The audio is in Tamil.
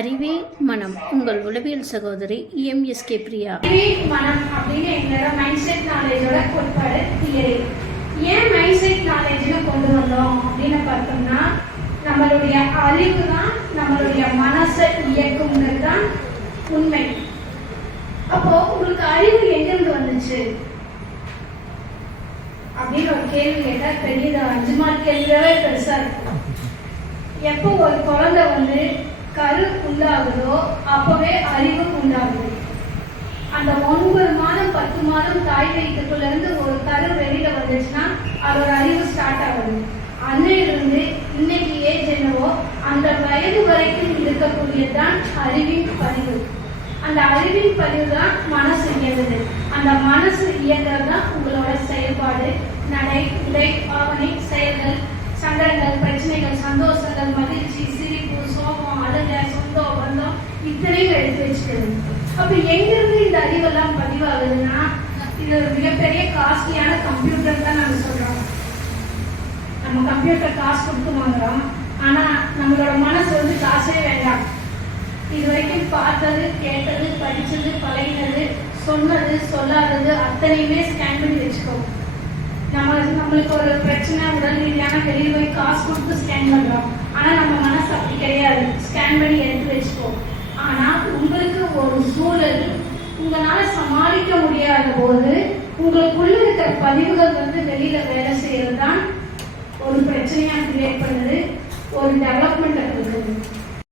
அறிவே மனம். உங்கள் உளவியல் சகோதரி எம்எஸ்கே பிரியா. அறிவே மனம் அப்படின்னு எங்களோட மைண்ட் செட் நாலேஜோட கோட்பாடு தியரி ஏன் மைண்ட் செட் நாலேஜ்னு கொண்டு வந்தோம் அப்படின்னு பார்த்தோம்னா நம்மளுடைய அறிவு தான் நம்மளுடைய மனசை இயக்குங்கிறது தான் உண்மை. அப்போ உங்களுக்கு அறிவு எங்கிருந்து வந்துச்சு? அப்படின்னு ஒரு கேள்வி கேட்டால் பெரியதா அஞ்சு மார்க் கேள்வியாவே பெருசா இருக்கும். எப்போ ஒரு குழந்தை வந்து கரு உண்டாகுதோ அப்பவே அறிவு உண்டாகுது அந்த ஒன்பது மாதம் பத்து மாதம் தாய் வயிற்றுக்குள்ள இருந்து ஒரு கரு வெளியில வந்துச்சுன்னா அதோட அறிவு ஸ்டார்ட் ஆகுது. அன்னையிலிருந்து இன்னைக்கு ஏஜ் என்னவோ அந்த வயது வரைக்கும் இருக்கக்கூடியதுதான் அறிவின் பதிவு. அந்த அறிவின் பதிவு தான் மனசு இயங்குது. அந்த மனசு இயங்குறது தான் உங்களோட செயல்பாடு நடை உடை பாவனை செயல்கள் சங்கடங்கள் பிரச்சனைகள் சந்தோஷங்கள் மகிழ்ச்சி சிரி பந்தம் இத்தனையும் எடுத்து வச்சுக்கிறது அப்ப எங்கிருந்து இந்த அறிவெல்லாம் பதிவாகுதுன்னா இது ஒரு மிகப்பெரிய காஸ்ட்லியான கம்ப்யூட்டர் தான் நம்ம சொல்றோம். நம்ம கம்ப்யூட்டர் காசு கொடுத்து வாங்குறோம். ஆனா நம்மளோட மனசு வந்து காசே வேண்டாம். இது வரைக்கும் பார்த்தது கேட்டது படிச்சது பழகினது சொன்னது சொல்லாதது அத்தனையுமே ஸ்கேன் பண்ணி வச்சுக்கோ நம்ம நம்மளுக்கு ஒரு பிரச்சனை உடல் ரீதியான வெளியே போய் காசு கொடுத்து ஸ்கேன் பண்றோம். ஆனா நம்ம மனசு அப்படி கிடையாது. ஸ்கேன் பண்ணி எடுத்து வச்சுக்கோம் ஆனா உங்களுக்கு ஒரு சூழல். உங்களால சமாளிக்க முடியாத போது உங்களுக்குள்ள இருக்கிற பதிவுகள் வந்து வெளியில வேலை செய்யறது தான் ஒரு பிரச்சனையா கிரியேட் பண்ணுது ஒரு டெவலப்மெண்ட் இருக்குது